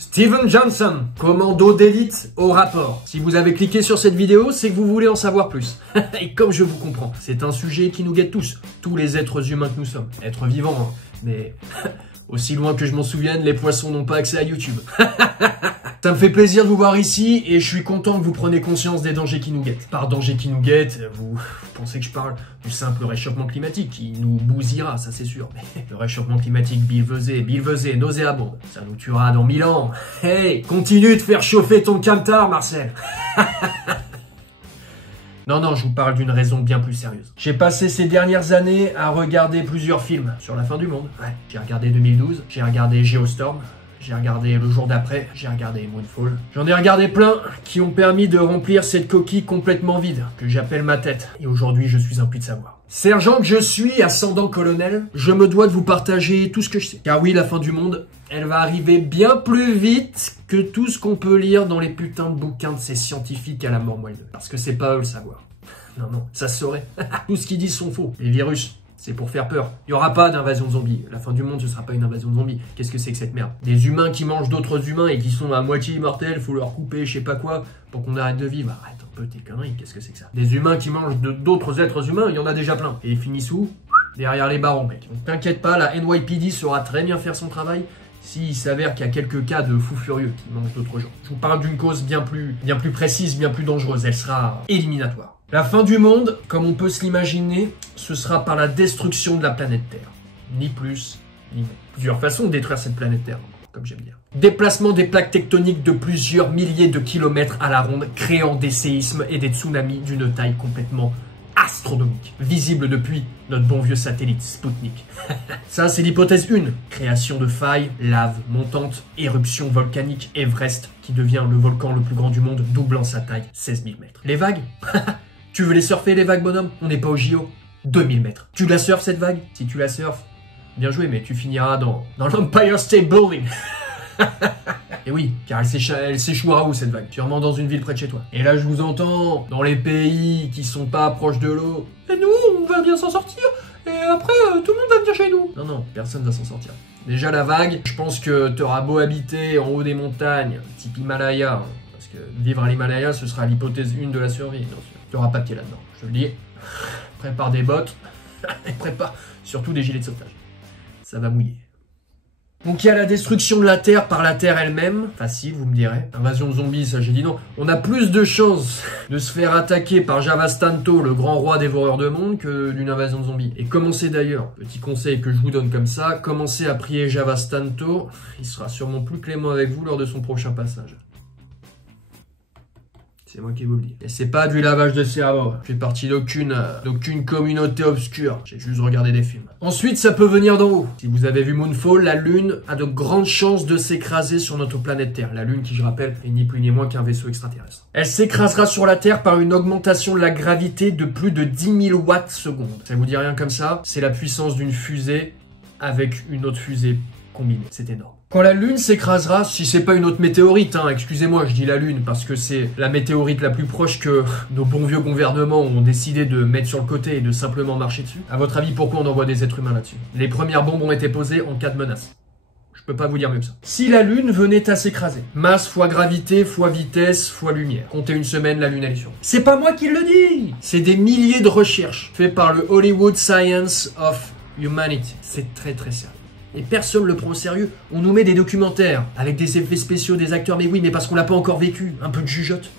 Steven Johnson, commando d'élite au rapport. Si vous avez cliqué sur cette vidéo, c'est que vous voulez en savoir plus. Et comme je vous comprends, c'est un sujet qui nous guette tous les êtres humains que nous sommes. Êtres vivants, hein. Mais aussi loin que je m'en souvienne, les poissons n'ont pas accès à YouTube. Ça me fait plaisir de vous voir ici et je suis content que vous preniez conscience des dangers qui nous guettent. Par danger qui nous guettent, vous pensez que je parle du simple réchauffement climatique qui nous bousillera, ça c'est sûr. Mais le réchauffement climatique billevesé, nauséabond, ça nous tuera dans 1000 ans. Hey, continue de faire chauffer ton camtar, Marcel. Non, je vous parle d'une raison bien plus sérieuse. J'ai passé ces dernières années à regarder plusieurs films sur la fin du monde. Ouais, j'ai regardé 2012, j'ai regardé Geostorm, j'ai regardé Le Jour d'après, j'ai regardé Moonfall. J'en ai regardé plein qui ont permis de remplir cette coquille complètement vide que j'appelle ma tête. Et aujourd'hui, je suis un puits de savoir. Sergent que je suis, ascendant colonel, je me dois de vous partager tout ce que je sais. Car oui, la fin du monde, elle va arriver bien plus vite que tout ce qu'on peut lire dans les putains de bouquins de ces scientifiques à la mort moelle. Parce que c'est pas eux le savoir. Non, ça se saurait. Tout ce qu'ils disent sont faux. Les virus, c'est pour faire peur. Il n'y aura pas d'invasion de zombies. La fin du monde, ce sera pas une invasion de zombies. Qu'est-ce que c'est que cette merde? Des humains qui mangent d'autres humains et qui sont à moitié immortels, faut leur couper je sais pas quoi pour qu'on arrête de vivre. Arrête un peu tes conneries, qu'est-ce que c'est que ça? Des humains qui mangent d'autres êtres humains, il y en a déjà plein. Et ils finissent où? Derrière les barreaux, mec. Donc t'inquiète pas, la NYPD saura très bien faire son travail s'il s'avère qu'il y a quelques cas de fous furieux qui mangent d'autres gens. Je vous parle d'une cause bien plus précise, bien plus dangereuse. Elle sera éliminatoire. La fin du monde, comme on peut se l'imaginer, ce sera par la destruction de la planète Terre. Ni plus, ni moins. Plusieurs façons de détruire cette planète Terre, comme j'aime dire. Déplacement des plaques tectoniques de plusieurs milliers de kilomètres à la ronde, créant des séismes et des tsunamis d'une taille complètement astronomique, visible depuis notre bon vieux satellite Sputnik. Ça, c'est l'hypothèse 1. Création de failles, lave montante, éruption volcanique, Everest, qui devient le volcan le plus grand du monde, doublant sa taille, 16 000 mètres. Les vagues? Tu veux les surfer, les vagues, bonhomme? On n'est pas au JO. 2000 mètres. Tu la surfes, cette vague? Si tu la surfes, bien joué, mais tu finiras dans l'Empire State Building. Et oui, car elle s'échouera où, cette vague? Sûrement dans une ville près de chez toi. Et là, je vous entends, dans les pays qui sont pas proches de l'eau. Et nous, on va bien s'en sortir. Et après, tout le monde va venir chez nous. Non, personne va s'en sortir. Déjà, la vague, je pense que t'auras beau habiter en haut des montagnes, type Himalaya, hein, parce que vivre à l'Himalaya, ce sera l'hypothèse 1 de la survie, bien sûr. T'auras pas de pied là-dedans, je te le dis. Prépare des bottes, et prépare surtout des gilets de sauvetage. Ça va mouiller. Donc il y a la destruction de la Terre par la Terre elle-même. Facile, vous me direz. Invasion de zombies, ça j'ai dit non. On a plus de chances de se faire attaquer par Javastanto, le grand roi dévoreur de monde, que d'une invasion de zombies. Et commencez d'ailleurs, petit conseil que je vous donne comme ça, commencez à prier Javastanto. Il sera sûrement plus clément avec vous lors de son prochain passage. C'est moi qui vous le dis. Et c'est pas du lavage de cerveau. Je fais partie d'aucune communauté obscure. J'ai juste regardé des films. Ensuite, ça peut venir d'en haut. Si vous avez vu Moonfall, la Lune a de grandes chances de s'écraser sur notre planète Terre. La Lune, qui je rappelle, est ni plus ni moins qu'un vaisseau extraterrestre. Elle s'écrasera sur la Terre par une augmentation de la gravité de plus de 10 000 watts seconde. Ça vous dit rien comme ça? C'est la puissance d'une fusée avec une autre fusée combinée. C'est énorme. Quand la Lune s'écrasera, si c'est pas une autre météorite, hein, excusez-moi, je dis la Lune parce que c'est la météorite la plus proche que nos bons vieux gouvernements ont décidé de mettre sur le côté et de simplement marcher dessus. À votre avis, pourquoi on envoie des êtres humains là-dessus? Les premières bombes ont été posées en cas de menace. Je peux pas vous dire mieux que ça. Si la Lune venait à s'écraser, masse fois gravité fois vitesse fois lumière. Comptez une semaine, la Lune elle est sur. C'est pas moi qui le dis! C'est des milliers de recherches faites par le Hollywood Science of Humanity. C'est très sérieux. Et personne le prend au sérieux. On nous met des documentaires avec des effets spéciaux, des acteurs, mais oui, mais parce qu'on l'a pas encore vécu. Un peu de jugeote.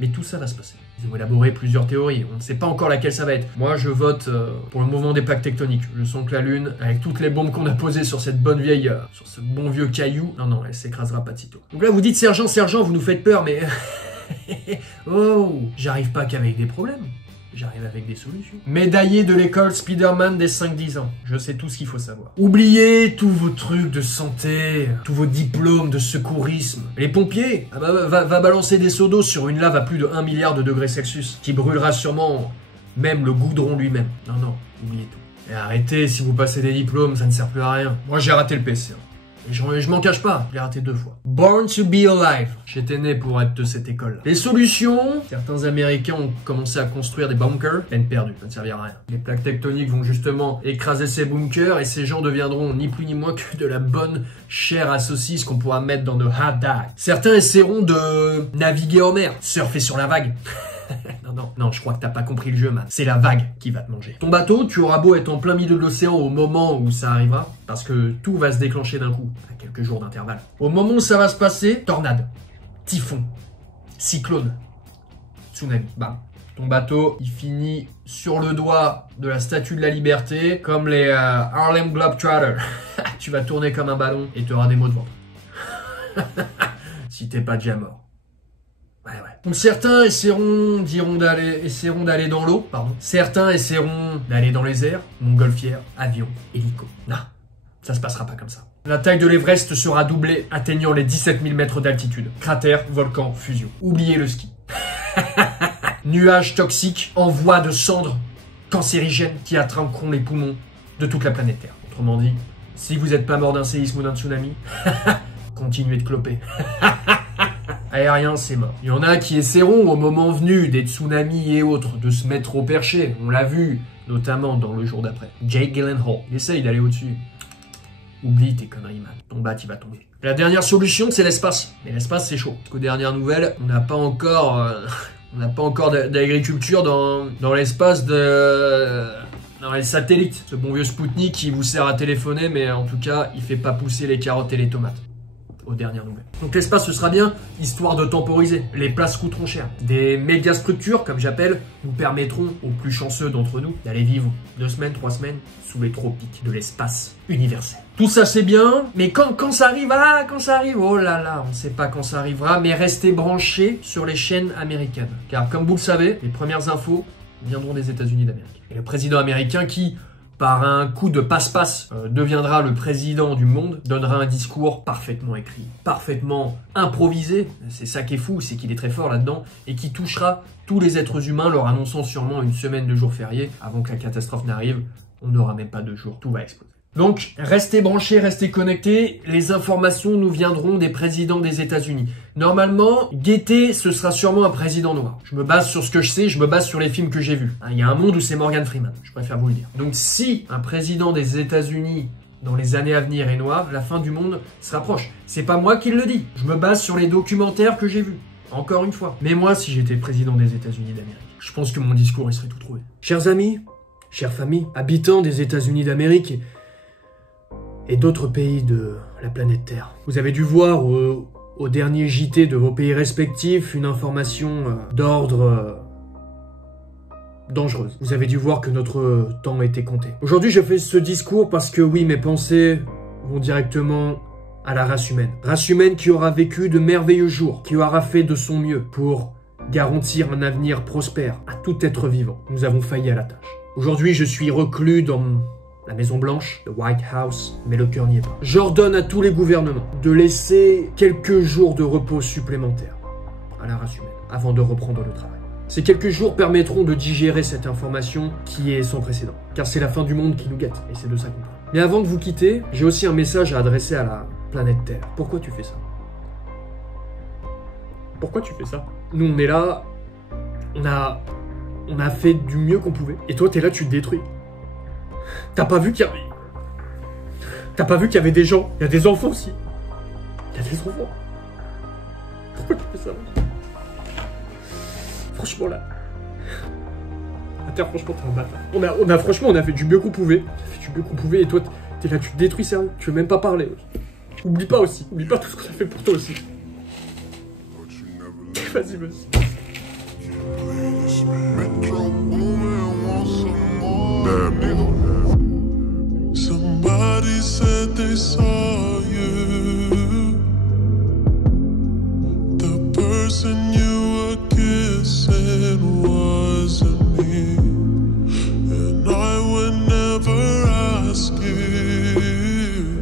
Mais tout ça va se passer. Ils ont élaboré plusieurs théories. On ne sait pas encore laquelle ça va être. Moi, je vote pour le mouvement des plaques tectoniques. Je sens que la Lune, avec toutes les bombes qu'on a posées sur cette bonne vieille, sur ce bon vieux caillou, non, elle s'écrasera pas de sitôt. Donc là, vous dites sergent, vous nous faites peur, mais oh, j'arrive pas qu'avec des problèmes. J'arrive avec des solutions. Médaillé de l'école Spider-Man des 5-10 ans. Je sais tout ce qu'il faut savoir. Oubliez tous vos trucs de santé, tous vos diplômes de secourisme. Les pompiers, va balancer des seaux d'eau sur une lave à plus de 1 milliard de degrés Celsius, qui brûlera sûrement même le goudron lui-même. Non, oubliez tout. Et arrêtez, si vous passez des diplômes, ça ne sert plus à rien. Moi, j'ai raté le PC. Et je m'en cache pas, je l'ai raté 2 fois. Born to be alive. J'étais né pour être de cette école-là. Les solutions, certains Américains ont commencé à construire des bunkers. Peine perdue, ça ne servira à rien. Les plaques tectoniques vont justement écraser ces bunkers et ces gens deviendront ni plus ni moins que de la bonne chair à saucisse qu'on pourra mettre dans nos hot dogs. Certains essaieront de naviguer en mer, surfer sur la vague. Non, je crois que t'as pas compris le jeu, man. C'est la vague qui va te manger. Ton bateau, tu auras beau être en plein milieu de l'océan au moment où ça arrivera, parce que tout va se déclencher d'un coup, à quelques jours d'intervalle. Au moment où ça va se passer, tornade, typhon, cyclone, tsunami, bam. Ton bateau, il finit sur le doigt de la Statue de la Liberté, comme les Harlem Globetrotters. Tu vas tourner comme un ballon et tu auras des maux de ventre. Si t'es pas déjà mort. Ouais. Donc certains essaieront d'aller dans l'eau, pardon. Certains essaieront d'aller dans les airs, montgolfière, avion, hélico. Non, ça se passera pas comme ça. La taille de l'Everest sera doublée, atteignant les 17 000 mètres d'altitude. Cratère, volcan, fusion. Oubliez le ski. Nuages toxiques, envois de cendres cancérigènes qui attraperont les poumons de toute la planète Terre. Autrement dit, si vous n'êtes pas mort d'un séisme ou d'un tsunami, continuez de cloper. Aérien, c'est mort. Il y en a qui essaieront au moment venu des tsunamis et autres de se mettre au perché. On l'a vu, notamment dans Le Jour d'après. Jake Gyllenhaal, il essaye d'aller au-dessus. Oublie tes conneries, man. Ton bat, il va tomber. La dernière solution, c'est l'espace. Mais l'espace, c'est chaud. Parce qu'aux dernières nouvelles, on n'a pas encore d'agriculture dans l'espace dans les satellites. Ce bon vieux Spoutnik qui vous sert à téléphoner, mais en tout cas, il fait pas pousser les carottes et les tomates. Aux dernières nouvelles. Donc l'espace, ce sera bien, histoire de temporiser. Les places coûteront cher. Des méga-structures, comme j'appelle, nous permettront aux plus chanceux d'entre nous d'aller vivre 2 semaines, 3 semaines sous les tropiques de l'espace universel. Tout ça, c'est bien, mais quand ça arrive, oh là là, on ne sait pas quand ça arrivera, mais restez branchés sur les chaînes américaines. Car comme vous le savez, les premières infos viendront des États-Unis d'Amérique. Et le président américain qui, par un coup de passe-passe, deviendra le président du monde, donnera un discours parfaitement écrit, parfaitement improvisé, c'est ça qui est fou, c'est qu'il est très fort là-dedans, et qui touchera tous les êtres humains, leur annonçant sûrement une semaine de jours fériés, avant que la catastrophe n'arrive, on n'aura même pas 2 jours, tout va exploser. Donc, restez branchés, restez connectés, les informations nous viendront des présidents des États-Unis. Normalement, Guettet, ce sera sûrement un président noir. Je me base sur ce que je sais, je me base sur les films que j'ai vus. Il y a un monde où c'est Morgan Freeman, je préfère vous le dire. Donc si un président des États-Unis dans les années à venir est noir, la fin du monde se rapproche. C'est pas moi qui le dis, je me base sur les documentaires que j'ai vus. Encore une fois. Mais moi, si j'étais président des États-Unis d'Amérique, je pense que mon discours, il serait tout trouvé. Chers amis, chères familles, habitants des États-Unis d'Amérique et d'autres pays de la planète Terre. Vous avez dû voir au dernier JT de vos pays respectifs une information d'ordre dangereuse. Vous avez dû voir que notre temps était compté. Aujourd'hui, je fais ce discours parce que oui, mes pensées vont directement à la race humaine. Race humaine qui aura vécu de merveilleux jours, qui aura fait de son mieux pour garantir un avenir prospère à tout être vivant. Nous avons failli à la tâche. Aujourd'hui, je suis reclus dans la Maison Blanche, le White House, mais le cœur n'y est pas. J'ordonne à tous les gouvernements de laisser quelques jours de repos supplémentaires à la race humaine avant de reprendre le travail. Ces quelques jours permettront de digérer cette information qui est sans précédent, car c'est la fin du monde qui nous guette, et c'est de ça qu'on parle. Mais avant de vous quitter, j'ai aussi un message à adresser à la planète Terre. Pourquoi tu fais ça? Pourquoi tu fais ça? Nous, on est là, on a fait du mieux qu'on pouvait, et toi, t'es là, tu te détruis. T'as pas vu qu'il y avait... T'as pas vu qu'il y avait des gens? Il y a des enfants aussi. Il y a des enfants. Pourquoi tu fais ça? Franchement là... La Terre, franchement, t'es un bâtard. Franchement, on a fait du mieux qu'on pouvait. Et toi, t'es là, tu te détruis, sérieux. Tu veux même pas parler. Oublie pas aussi. Oublie pas tout ce qu'on a fait pour toi aussi. Vas-y, vas-y. Somebody said they saw you. The person you were kissing wasn't me, and I would never ask you.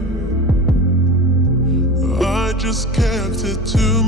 I just kept it to